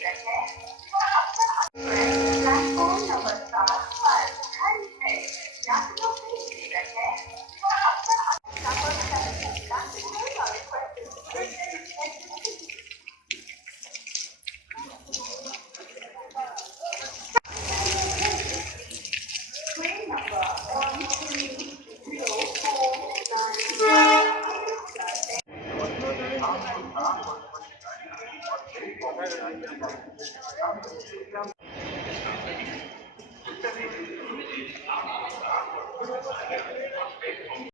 Platform number 7 पर खड़ी है। यात्रियों से निवेदन है सफर करने passengers are requested to take their attention. Train number 1304.